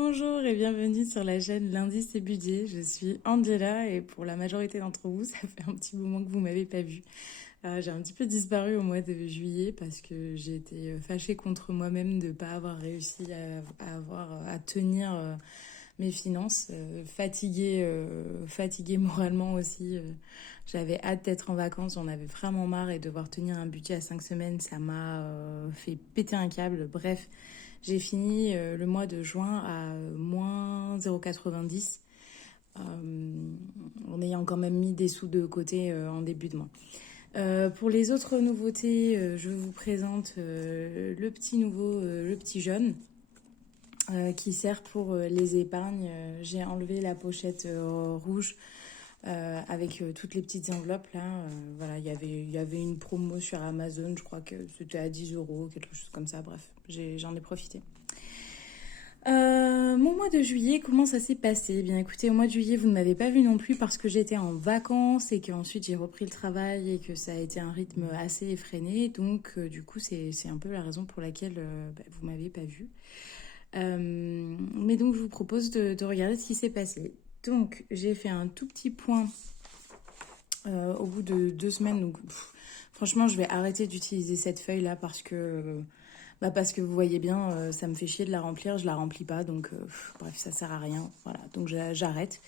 Bonjour et bienvenue sur la chaîne Lundi c'est budget. Je suis Angela et pour la majorité d'entre vous, ça fait un petit moment que vous m'avez pas vue. J'ai un petit peu disparu au mois de juillet parce que j'ai été fâchée contre moi-même de ne pas avoir réussi à tenir mes finances. Fatiguée moralement aussi. J'avais hâte d'être en vacances, j'en avais vraiment marre et devoir tenir un budget à 5 semaines, ça m'a fait péter un câble. Bref, j'ai fini le mois de juin à moins 0,90 en ayant quand même mis des sous de côté en début de mois. Pour les autres nouveautés, je vous présente le petit nouveau, le petit jaune, qui sert pour les épargnes. J'ai enlevé la pochette rouge avec toutes les petites enveloppes là. Voilà, il y avait une promo sur Amazon, je crois que c'était à 10 €, quelque chose comme ça. Bref, j'en ai profité. Mon mois de juillet, comment ça s'est passé? Eh bien écoutez, au mois de juillet, vous ne m'avez pas vu non plus parce que j'étais en vacances et qu'ensuite j'ai repris le travail et que ça a été un rythme assez effréné. Donc du coup, c'est un peu la raison pour laquelle vous m'avez pas vu. Mais donc je vous propose de regarder ce qui s'est passé. Donc j'ai fait un tout petit point au bout de 2 semaines. Donc franchement, je vais arrêter d'utiliser cette feuille là parce que vous voyez bien, ça me fait chier de la remplir, je la remplis pas, donc bref, ça sert à rien. Voilà, donc j'arrête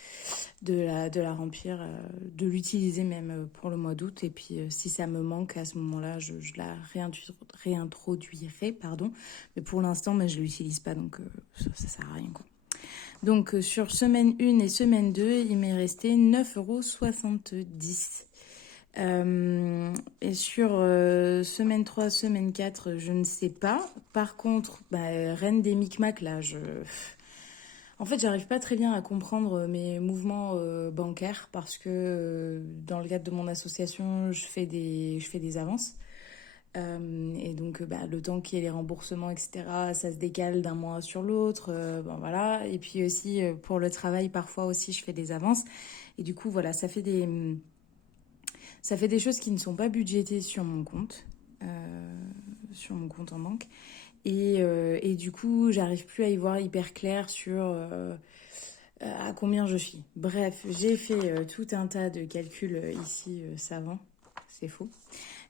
de la remplir, de l'utiliser même pour le mois d'août. Et puis si ça me manque à ce moment-là, je la réintroduirai, pardon. Mais pour l'instant, je ne l'utilise pas, donc ça sert à rien, quoi. Donc sur semaine 1 et semaine 2, il m'est resté 9,70 €. Et sur semaine 3, semaine 4, je ne sais pas. Par contre, reine des micmacs, là, en fait, j'arrive pas très bien à comprendre mes mouvements bancaires parce que dans le cadre de mon association, je fais des avances. Et donc, le temps qu'il y ait les remboursements, etc., ça se décale d'un mois sur l'autre. Voilà. Et puis aussi, pour le travail, parfois aussi, je fais des avances. Et du coup, voilà, ça fait des choses qui ne sont pas budgétées sur mon compte en banque. Et du coup, j'arrive plus à y voir hyper clair sur à combien je suis. Bref, j'ai fait tout un tas de calculs ici savants. C'est faux.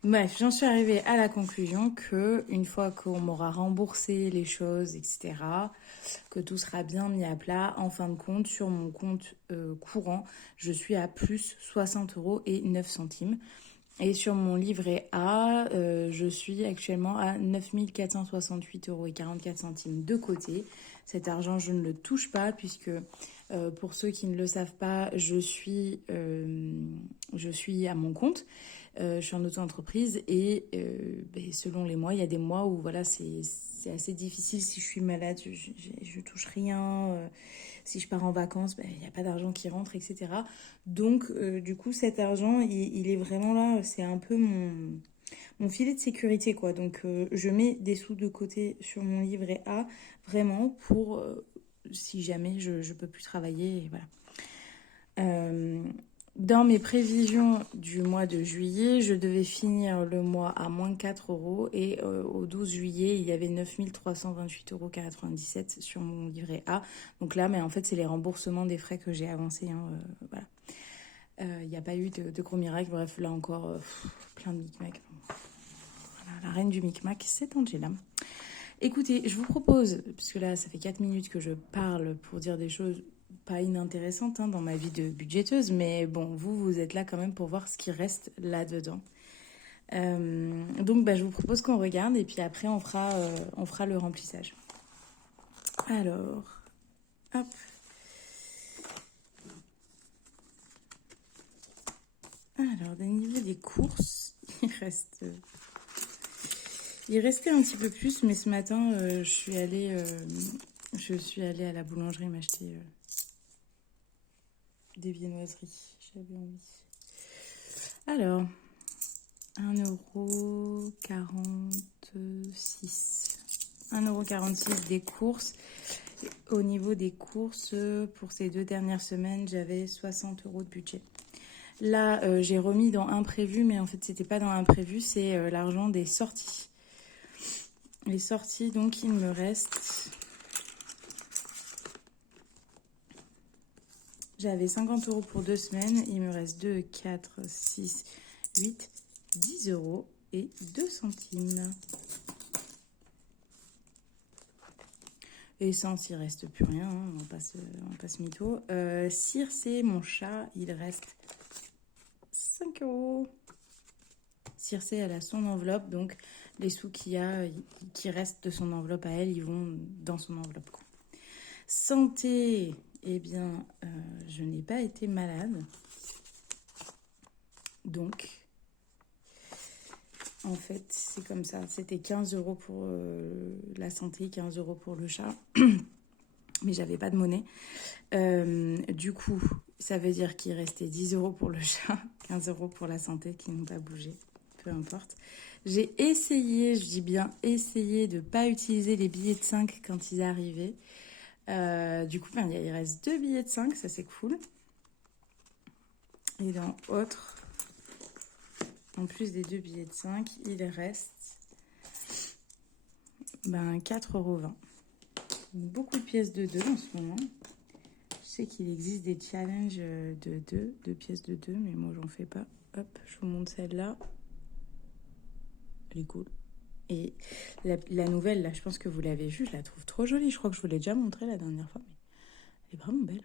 Bref, j'en suis arrivée à la conclusion que une fois qu'on m'aura remboursé les choses, etc., que tout sera bien mis à plat, en fin de compte, sur mon compte courant, je suis à plus 60,09 €. Et sur mon livret A, je suis actuellement à 9 468,44 € de côté. Cet argent, je ne le touche pas puisque, pour ceux qui ne le savent pas, je suis à mon compte. Je suis en auto-entreprise et selon les mois, il y a des mois où voilà, c'est assez difficile. Si je suis malade, je touche rien. Si je pars en vacances, il n'y a pas d'argent qui rentre, etc. Donc, du coup, cet argent, il est vraiment là. C'est un peu mon filet de sécurité, quoi. Donc, je mets des sous de côté sur mon livret A, vraiment, pour si jamais je ne peux plus travailler. Et voilà. Dans mes prévisions du mois de juillet, je devais finir le mois à moins 4 € et au 12 juillet, il y avait 9 328,97 € sur mon livret A. Donc là, mais en fait, c'est les remboursements des frais que j'ai avancés. Voilà. Il n'y a pas eu de gros miracles. Bref, là encore, plein de micmacs. Voilà, la reine du micmac, c'est Angela. Écoutez, je vous propose, puisque là, ça fait 4 minutes que je parle pour dire des choses pas inintéressante dans ma vie de budgéteuse, mais bon, vous êtes là quand même pour voir ce qui reste là-dedans. Donc, je vous propose qu'on regarde et puis après, on fera le remplissage. Alors, hop. Alors, au niveau des courses, il restait un petit peu plus, mais ce matin, je suis allée à la boulangerie m'acheter des viennoiseries. J'avais envie. Alors, 1,46 €. 1,46 € des courses. Au niveau des courses, pour ces 2 dernières semaines, j'avais 60 € de budget. Là, j'ai remis dans imprévu, mais en fait, c'était pas dans imprévu, c'est l'argent des sorties. Les sorties, donc, il me reste J'avais 50 € pour 2 semaines. Il me reste 2, 4, 6, 8, 10 € et 2 centimes. Essence, il reste plus rien, hein, on va pas se mytho. Circé, mon chat, il reste 5 €. Circé, elle a son enveloppe, donc les sous qui restent de son enveloppe à elle, ils vont dans son enveloppe, quoi. Santé, eh bien, je n'ai pas été malade. Donc, en fait, c'est comme ça. C'était 15 € pour la santé, 15 € pour le chat. Mais j'avais pas de monnaie. Du coup, ça veut dire qu'il restait 10 € pour le chat, 15 € pour la santé qui n'ont pas bougé. Peu importe. J'ai essayé, je dis bien essayé, de ne pas utiliser les billets de 5 quand ils arrivaient. Du coup, il reste 2 billets de 5, ça c'est cool. Et dans autre, en plus des 2 billets de 5, il reste 4,20 €. Beaucoup de pièces de 2 en ce moment. Je sais qu'il existe des challenges de 2 pièces de 2, mais moi j'en fais pas. Hop, je vous montre celle-là. Elle est cool. Et la nouvelle, là, je pense que vous l'avez vue, je la trouve trop jolie. Je crois que je vous l'ai déjà montrée la dernière fois, mais elle est vraiment belle.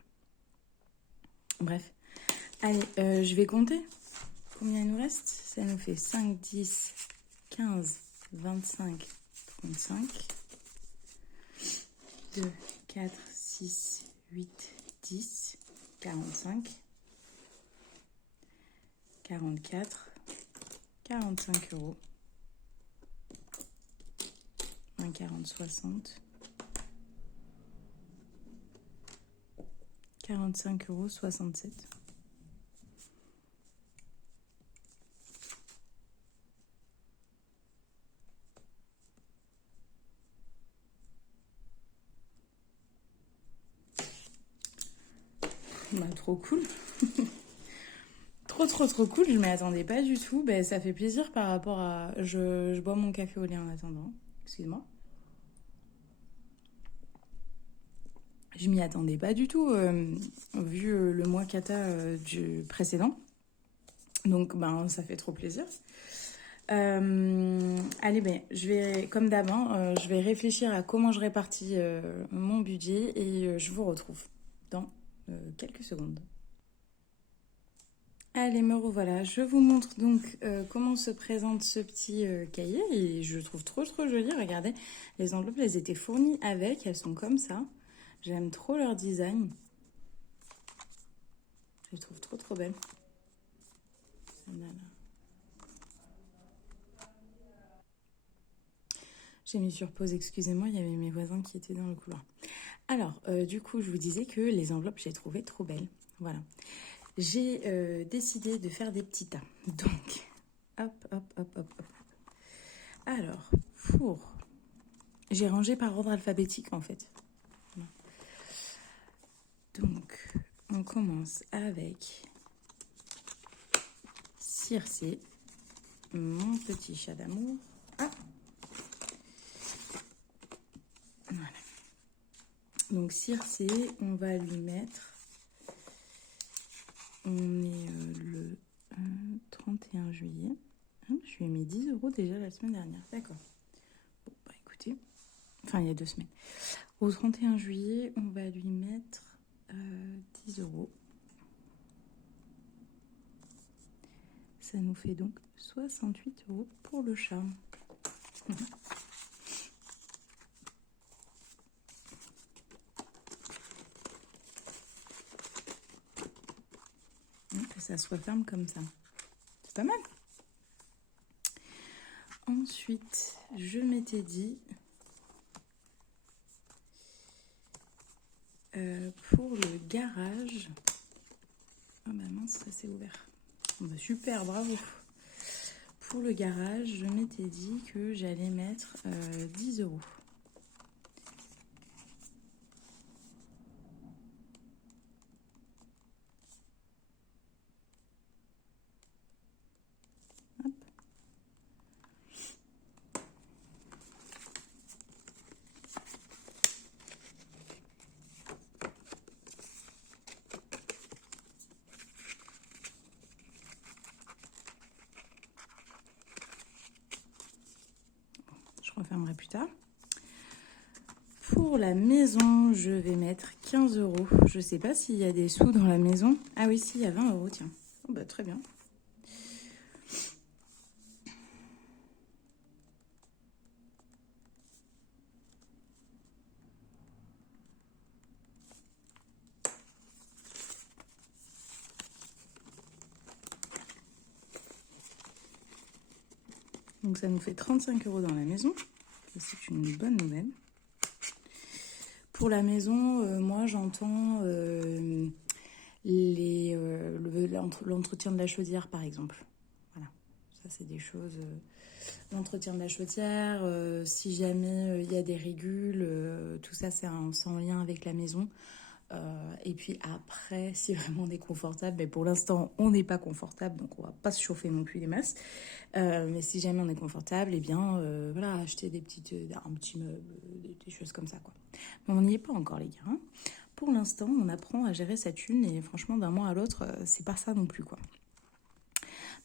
Bref. Allez, je vais compter. Combien il nous reste? Ça nous fait 5, 10, 15, 25, 35. 2, 4, 6, 8, 10, 45, 44, 45 €. 20, 40, 60. 45 €, 67. Trop cool. Trop cool. Je m'y attendais pas du tout. Ça fait plaisir par rapport à... Je bois mon café au lait en attendant. Excuse-moi. Je m'y attendais pas du tout, vu le mois cata du précédent. Donc, ça fait trop plaisir. Allez, je vais, comme d'hab, je vais réfléchir à comment je répartis mon budget et je vous retrouve dans quelques secondes. Allez, me revoilà. Je vous montre donc comment se présente ce petit cahier et je le trouve trop joli. Regardez, les enveloppes, elles étaient fournies avec, elles sont comme ça. J'aime trop leur design. Je les trouve trop belles. Voilà. J'ai mis sur pause, excusez-moi, il y avait mes voisins qui étaient dans le couloir. Alors, du coup, je vous disais que les enveloppes, j'ai trouvé trop belles. Voilà. J'ai décidé de faire des petits tas. Donc, hop. Alors, j'ai rangé par ordre alphabétique, en fait. Voilà. Donc, on commence avec Circé, mon petit chat d'amour. Ah! Voilà. Donc, Circé, on va lui mettre... On est le 31 juillet. Je lui ai mis 10 € déjà la semaine dernière. D'accord. Bon, écoutez. Enfin, il y a 2 semaines. Au 31 juillet, on va lui mettre 10 €. Ça nous fait donc 68 € pour le chat. Que ça soit ferme comme ça. C'est pas mal. Ensuite, je m'étais dit... pour le garage... Ah mince, ça s'est ouvert. Super, bravo. Pour le garage, je m'étais dit que j'allais mettre 10 €. Hop. confirmerai plus tard. Pour la maison, je vais mettre 15 euros. Je sais pas s'il y a des sous dans la maison. Ah oui, si, il y a 20 euros, tiens. Oh bah très bien. Donc ça nous fait 35 euros dans la maison. C'est une bonne nouvelle. Pour la maison, moi j'entends l'entretien de la chaudière par exemple. Voilà, ça c'est des choses. L'entretien de la chaudière, si jamais il y a des ridules, tout ça c'est en lien avec la maison. Et puis après, si vraiment on est confortable, mais pour l'instant on n'est pas confortable, donc on va pas se chauffer non plus les masses. Mais si jamais on est confortable, eh bien voilà, acheter un petit meuble, des choses comme ça quoi. Mais on n'y est pas encore les gars. Hein. Pour l'instant, on apprend à gérer sa thune et franchement d'un mois à l'autre, c'est pas ça non plus quoi.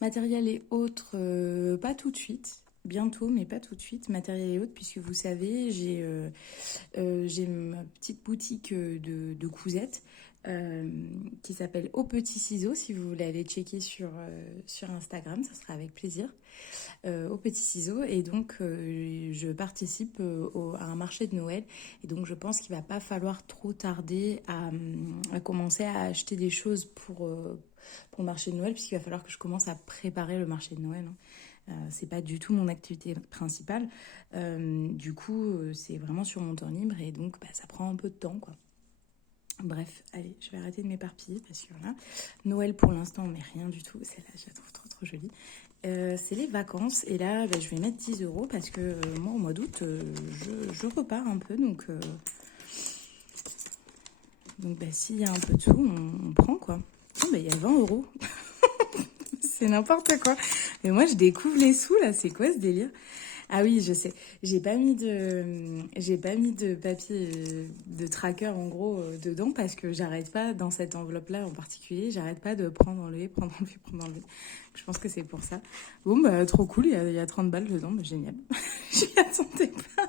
Matériel et autres, pas tout de suite. Bientôt, mais pas tout de suite. Matériel et autres, puisque vous savez, j'ai ma petite boutique de cousettes qui s'appelle Au Petit Ciseau. Si vous voulez aller checker sur Instagram, ça sera avec plaisir. Au Petit Ciseau. Et donc, je participe à un marché de Noël. Et donc, je pense qu'il va pas falloir trop tarder à commencer à acheter des choses pour le marché de Noël, puisqu'il va falloir que je commence à préparer le marché de Noël. Hein. C'est pas du tout mon activité principale. Du coup, c'est vraiment sur mon temps libre et donc ça prend un peu de temps, quoi. Bref, allez, je vais arrêter de m'éparpiller parce que voilà, Noël pour l'instant, mais rien du tout. Celle-là, je la trouve trop trop jolie. C'est les vacances et là, je vais mettre 10 euros parce que moi, au mois d'août, je repars un peu. Donc s'il y a un peu de sous, on prend quoi. Oh, il y a 20 euros. C'est n'importe quoi. Mais moi, je découvre les sous, là. C'est quoi ce délire? Ah oui, je sais. J'ai pas mis de papier de tracker, en gros, dedans parce que j'arrête pas, dans cette enveloppe-là en particulier, j'arrête pas de prendre, enlever. Je pense que c'est pour ça. Bon, bah, trop cool. Il y a 30 balles dedans. Bah, génial. J'y attendais pas.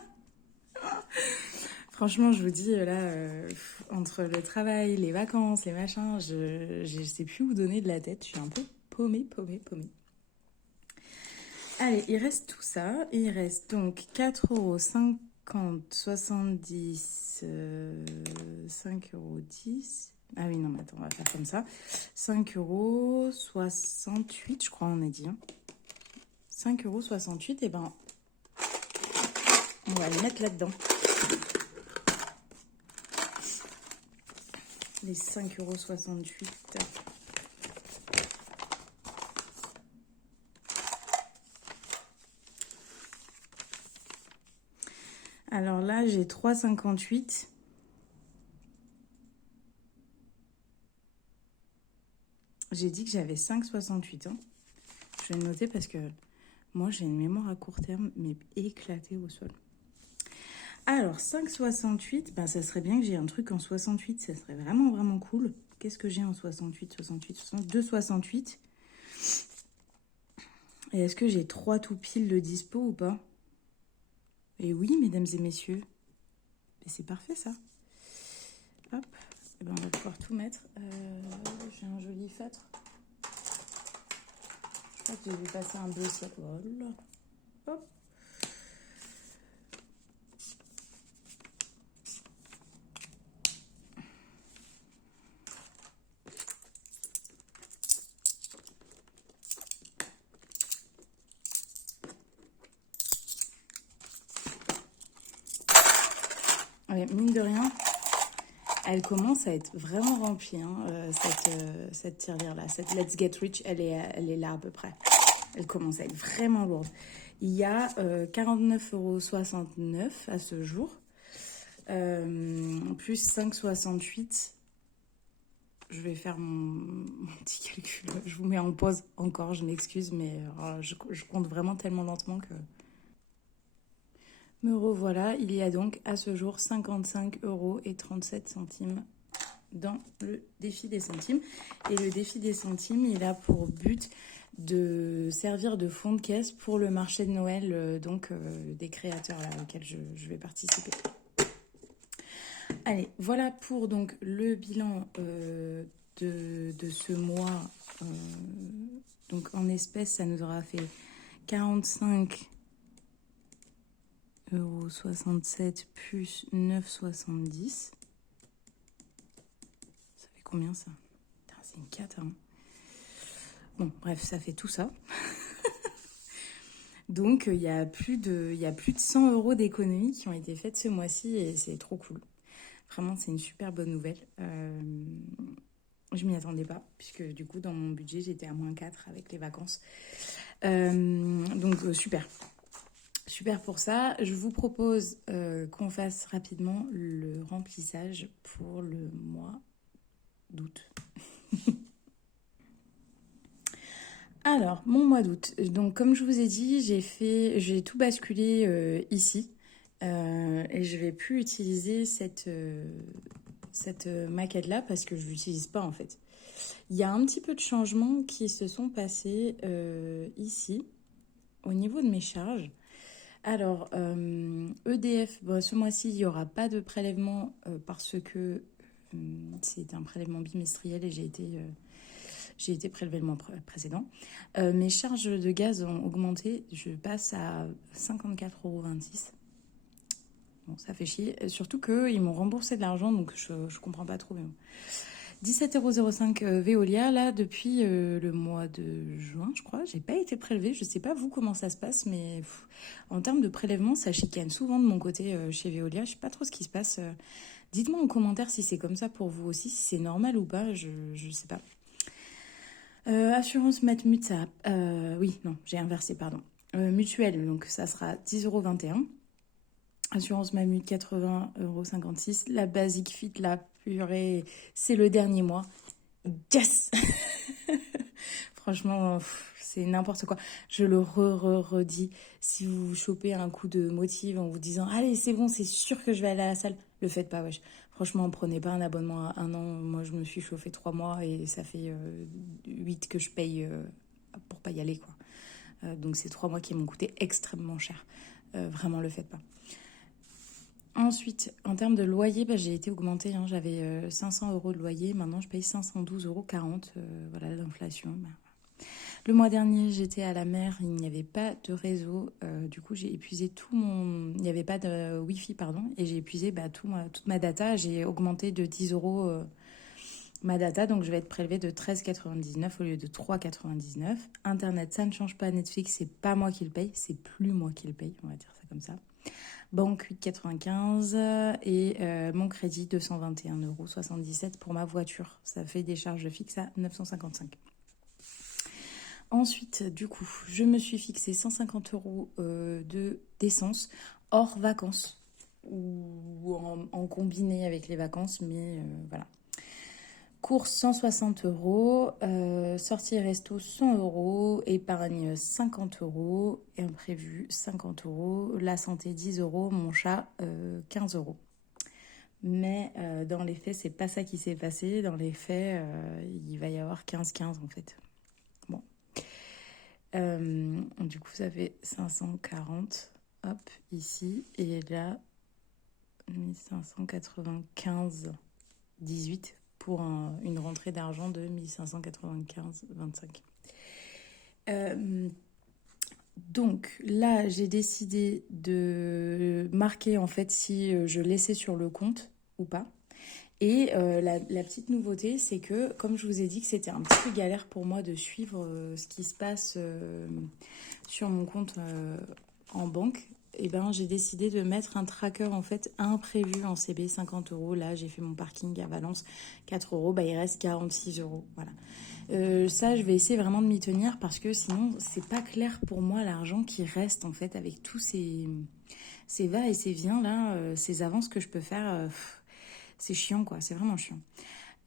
Franchement, je vous dis, là, entre le travail, les vacances, les machins, je sais plus où donner de la tête. Je suis un peu paumée. Allez, il reste tout ça. Il reste donc 4,50 €, 70, 5,10 €. Ah oui, non, mais attends, on va faire comme ça. 5,68 €, je crois, on a dit. Hein. 5,68 €, et ben, on va les mettre là-dedans. Les 5,68 €. Alors là, j'ai 3,58 €. J'ai dit que j'avais 5,68 €. Hein. Je vais le noter parce que moi, j'ai une mémoire à court terme, mais éclatée au sol. Alors, 5,68, ben, ça serait bien que j'ai un truc en 68. Ça serait vraiment, vraiment cool. Qu'est-ce que j'ai en 68, 2,68. Et est-ce que j'ai 3 tout pile de dispo ou pas? Et oui, mesdames et messieurs. Et c'est parfait, ça. Hop. Et ben, on va pouvoir tout mettre. J'ai un joli feutre. Je crois que je vais passer un bleu ciel. Voilà. Hop. Ouais, mine de rien, elle commence à être vraiment remplie, hein, cette tirelire-là. Cette Let's Get Rich, elle est là à peu près. Elle commence à être vraiment lourde. Il y a 49,69 € à ce jour. Plus 5,68. Je vais faire mon petit calcul. Je vous mets en pause encore, je m'excuse, mais je compte vraiment tellement lentement que... Me revoilà, il y a donc à ce jour 55,37 € dans le défi des centimes. Et le défi des centimes, il a pour but de servir de fond de caisse pour le marché de Noël, des créateurs là, auxquels je vais participer. Allez, voilà pour donc le bilan de ce mois. Donc en espèces, ça nous aura fait 45,67 € plus 9,70. Ça fait combien ça? C'est une cata, hein. Bon, bref, ça fait tout ça. Donc, il y a plus de 100 € d'économies qui ont été faites ce mois-ci et c'est trop cool. Vraiment, c'est une super bonne nouvelle. Je m'y attendais pas, puisque du coup, dans mon budget, j'étais à -4 avec les vacances. Super. Super pour ça. Je vous propose qu'on fasse rapidement le remplissage pour le mois d'août. Alors, mon mois d'août. Donc, comme je vous ai dit, j'ai tout basculé ici. Et je vais plus utiliser cette maquette-là parce que je l'utilise pas en fait. Il y a un petit peu de changements qui se sont passés ici, au niveau de mes charges. Alors, EDF, ce mois-ci, il n'y aura pas de prélèvement parce que c'est un prélèvement bimestriel et j'ai été prélevé le mois précédent. Mes charges de gaz ont augmenté. Je passe à 54,26 €. Bon, ça fait chier. Surtout qu'ils m'ont remboursé de l'argent, donc je comprends pas trop. Mais bon. 17,05 € Veolia, là, depuis le mois de juin, je crois. J'ai pas été prélevée. Je sais pas, vous, comment ça se passe, mais en termes de prélèvement, ça chicane souvent de mon côté chez Veolia. Je sais pas trop ce qui se passe. Dites-moi en commentaire si c'est comme ça pour vous aussi, si c'est normal ou pas, je sais pas. Assurance Matmut, ça... oui, non, j'ai inversé, pardon. Mutuelle, donc ça sera 10,21 €. Assurance Mammut, 80,56 €. La Basic Fit, la purée, c'est le dernier mois. Yes. Franchement, c'est n'importe quoi. Je le redis. Si vous chopez un coup de motive en vous disant « Allez, c'est bon, c'est sûr que je vais aller à la salle », le faites pas, wesh. Franchement, prenez pas un abonnement à 1 an. Moi, je me suis chauffé 3 mois et ça fait 8 que je paye pour pas y aller, quoi. Donc, c'est 3 mois qui m'ont coûté extrêmement cher. Vraiment, le faites pas. Ensuite, en termes de loyer, j'ai été augmentée. Hein, j'avais 500 € de loyer. Maintenant, je paye 512,40 €. Voilà, l'inflation. Le mois dernier, j'étais à la mer. Il n'y avait pas de réseau. Du coup, j'ai épuisé tout mon... Il n'y avait pas de Wi-Fi, pardon. Et j'ai épuisé toute ma data. J'ai augmenté de 10 € ma data. Donc, je vais être prélevée de 13,99 € au lieu de 3,99 €. Internet, ça ne change pas. Netflix, c'est pas moi qui le paye. C'est plus moi qui le paye. On va dire ça comme ça. Banque 8,95 et mon crédit 221,77 € pour ma voiture. Ça fait des charges fixes à 955. Ensuite, du coup, je me suis fixé 150 € d'essence hors vacances ou en combiné avec les vacances, mais voilà. Course 160 €, sortie resto 100 €, épargne 50 €, imprévu 50 €, la santé 10 €, mon chat 15 €. Mais dans les faits, c'est pas ça qui s'est passé. Dans les faits, il va y avoir 15-15 en fait. Bon. Du coup, ça fait 540, hop, ici. Et là, 1595,18 pour une rentrée d'argent de 1595,25. Donc là, j'ai décidé de marquer en fait si je laissais sur le compte ou pas. Et la petite nouveauté, c'est que comme je vous ai dit que c'était un petit peu galère pour moi de suivre ce qui se passe sur mon compte en banque, et ben j'ai décidé de mettre un tracker en fait imprévu en CB 50 €. Là, j'ai fait mon parking à Valence 4 €, il reste 46 €. Voilà. Ça, je vais essayer vraiment de m'y tenir parce que sinon, c'est pas clair pour moi l'argent qui reste en fait avec tous ces va et ces viens là, ces avances que je peux faire. C'est chiant quoi, c'est vraiment chiant.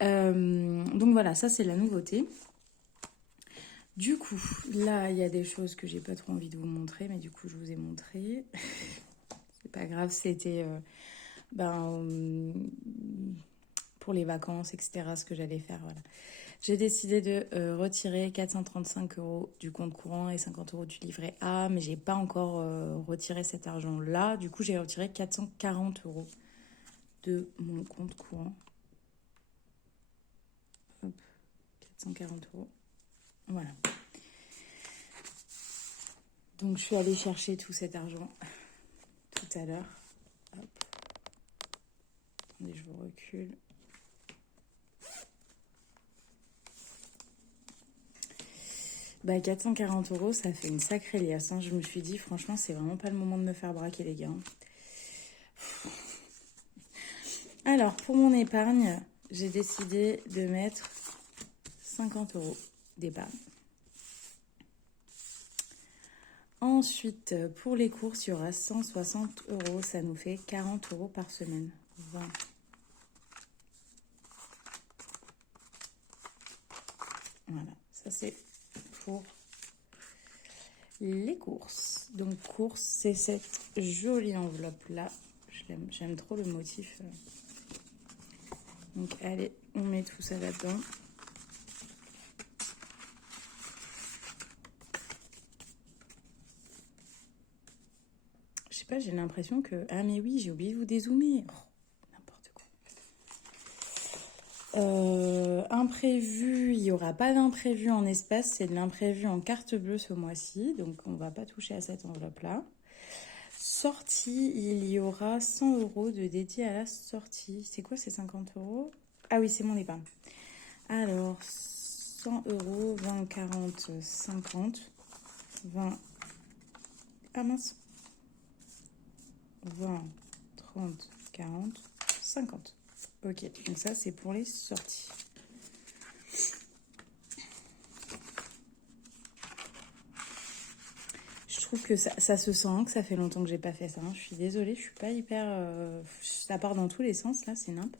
Donc voilà, ça c'est la nouveauté. Du coup, là, il y a des choses que j'ai pas trop envie de vous montrer, mais du coup, je vous ai montré. C'est pas grave, c'était pour les vacances, etc., ce que j'allais faire, voilà. J'ai décidé de retirer 435 € du compte courant et 50 € du livret A, mais j'ai pas encore retiré cet argent-là. Du coup, j'ai retiré 440 € de mon compte courant. Hop, 440 €. Voilà. Donc, je suis allée chercher tout cet argent tout à l'heure. Hop. Attendez, je vous recule. Bah, 440 €, ça fait une sacrée liasse, hein. Je me suis dit, franchement, c'est vraiment pas le moment de me faire braquer, les gars. Alors, pour mon épargne, j'ai décidé de mettre 50 € d'épargne. Ensuite, pour les courses, il y aura 160 €. Ça nous fait 40 € par semaine. 20. Voilà, ça c'est pour les courses. Donc, courses, c'est cette jolie enveloppe-là. J'aime trop le motif. Donc, allez, on met tout ça là-dedans. Je sais pas, j'ai l'impression que... Ah, mais oui, j'ai oublié de vous dézoomer. Oh, n'importe quoi. Imprévu, il n'y aura pas d'imprévu en espace. C'est de l'imprévu en carte bleue ce mois-ci. Donc, on ne va pas toucher à cette enveloppe-là. Sortie, il y aura 100 € de dédié à la sortie. C'est quoi ces 50 €? Ah oui, c'est mon épargne. Alors, 100 €, 20, 40, 50, 20... Ah mince. 20, 30, 40, 50. Ok, donc ça, c'est pour les sorties. Je trouve que ça se sent, que ça fait longtemps que j'ai pas fait ça. Hein. Je suis désolée, je suis pas hyper... ça part dans tous les sens, là, c'est nimp.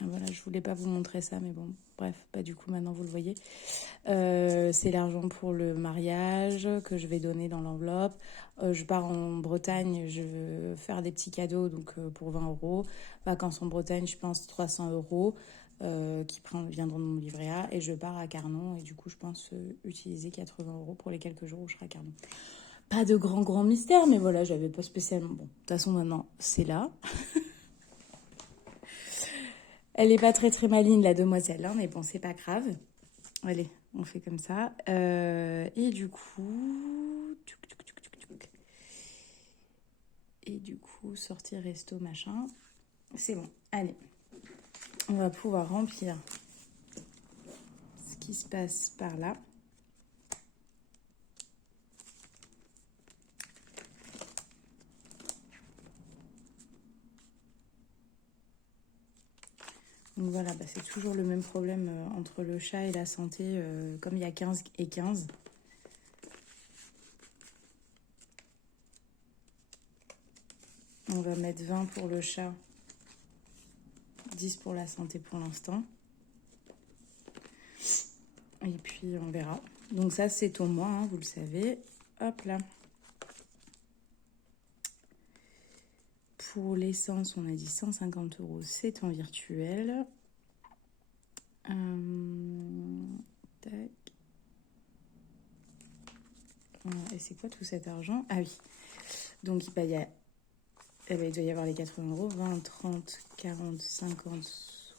Voilà, je voulais pas vous montrer ça, mais bon, bref, bah du coup maintenant vous le voyez. C'est l'argent pour le mariage que je vais donner dans l'enveloppe. Je pars en Bretagne, je veux faire des petits cadeaux, donc pour 20 €. Vacances en Bretagne, je pense 300 € qui viendront de mon livret A. Et je pars à Carnon, et du coup je pense utiliser 80 € pour les quelques jours où je serai à Carnon. Pas de grand mystère, mais voilà, j'avais pas spécialement... Bon, de toute façon maintenant c'est là. Elle est pas très maligne, la demoiselle, hein, mais bon, c'est pas grave. Allez, on fait comme ça. Et du coup... Et du coup, sortir resto, machin. C'est bon, allez. On va pouvoir remplir ce qui se passe par là. Donc voilà, bah c'est toujours le même problème entre le chat et la santé, comme il y a 15 et 15. On va mettre 20 pour le chat, 10 pour la santé pour l'instant. Et puis on verra. Donc ça c'est au mois, hein, vous le savez. Hop là. Pour l'essence, on a dit 150 €, c'est en virtuel. Tac. Et c'est quoi tout cet argent? Ah oui. Donc il doit y avoir les 80 €. 20, 30, 40, 50,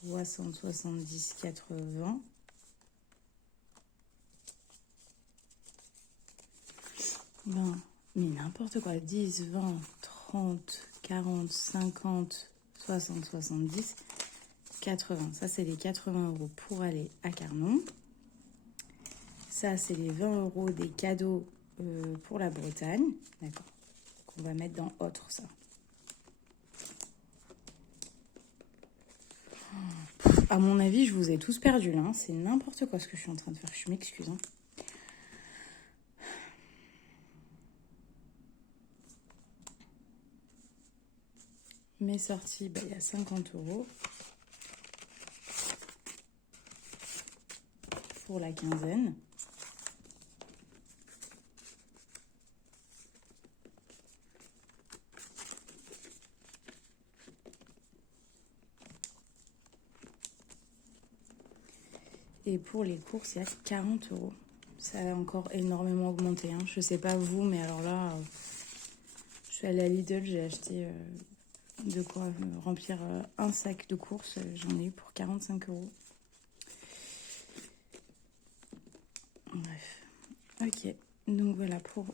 60, 70, 80. Mais n'importe quoi. 10, 20, 30, 40, 50, 60, 70, 80. Ça, c'est les 80 € pour aller à Carnon. Ça, c'est les 20 € des cadeaux pour la Bretagne. D'accord. On va mettre dans autre, ça. À mon avis, je vous ai tous perdus là. Hein. C'est n'importe quoi ce que je suis en train de faire. Je m'excuse. Hein. Mes sorties, bah, il y a 50 € pour la quinzaine. Et pour les courses, il y a 40 euros. Ça a encore énormément augmenté. Hein. Je sais pas vous, mais alors là, je suis allée à Lidl, j'ai acheté de quoi remplir un sac de courses. J'en ai eu pour 45 euros. Bref. Ok. Donc voilà pour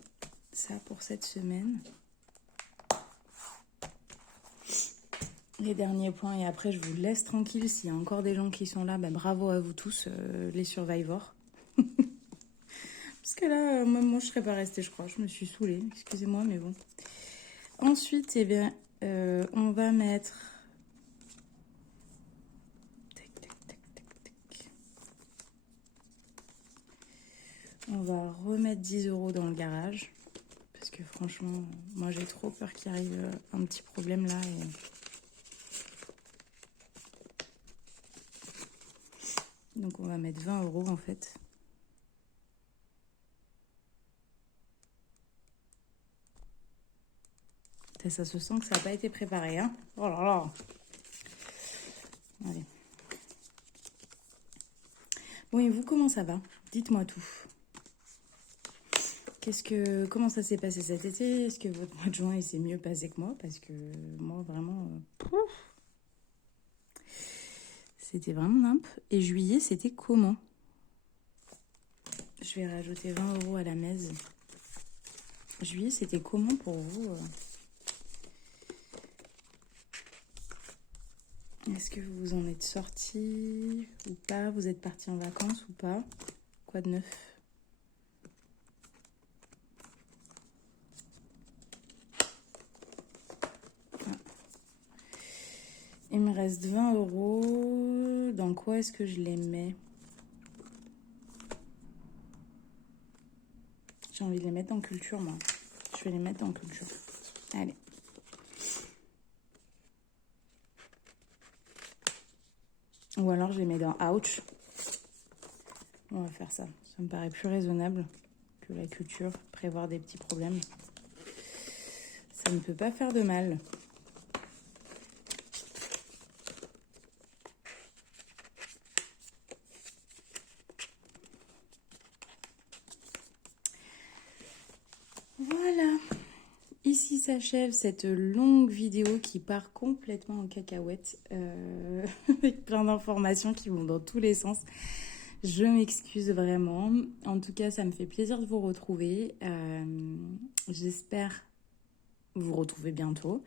ça, pour cette semaine. Les derniers points et après je vous laisse tranquille. S'il y a encore des gens qui sont là, ben bravo à vous tous, les survivors. Parce que là, même moi je serais pas restée, je crois. Je me suis saoulée, excusez-moi, mais bon. Ensuite, eh bien, on va mettre... Tac, tac, tac, tac, tac. On va remettre 10 euros dans le garage. Parce que franchement, moi j'ai trop peur qu'il arrive un petit problème là. Donc on va mettre 20 euros en fait. Ça se sent que ça n'a pas été préparé, hein. Oh là là. Allez. Bon, et vous, comment ça va? Dites-moi tout. Comment ça s'est passé cet été? Est-ce que votre mois de juin il s'est mieux passé que moi? Parce que moi, vraiment, c'était vraiment nimp. Et juillet, c'était comment? Je vais rajouter 20 euros à la messe. Juillet, c'était comment pour vous? Est-ce que vous vous en êtes sortis ou pas? Vous êtes partis en vacances ou pas? Quoi de neuf? Il me reste 20 euros. Dans quoi est-ce que je les mets? J'ai envie de les mettre dans culture, moi. Je vais les mettre dans culture. Allez. Ou alors je les mets dans ouch. On va faire ça. Ça me paraît plus raisonnable que la culture. Prévoir des petits problèmes. Ça ne peut pas faire de mal. Voilà. Ici s'achève cette longue vidéo qui part complètement en cacahuète. Avec plein d'informations qui vont dans tous les sens. Je m'excuse vraiment. En tout cas, ça me fait plaisir de vous retrouver. J'espère vous retrouver bientôt.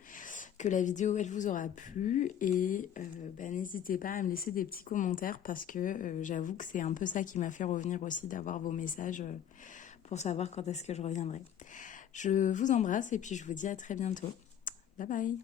Que la vidéo, elle vous aura plu. Et n'hésitez pas à me laisser des petits commentaires parce que j'avoue que c'est un peu ça qui m'a fait revenir aussi, d'avoir vos messages pour savoir quand est-ce que je reviendrai. Je vous embrasse et puis je vous dis à très bientôt. Bye bye!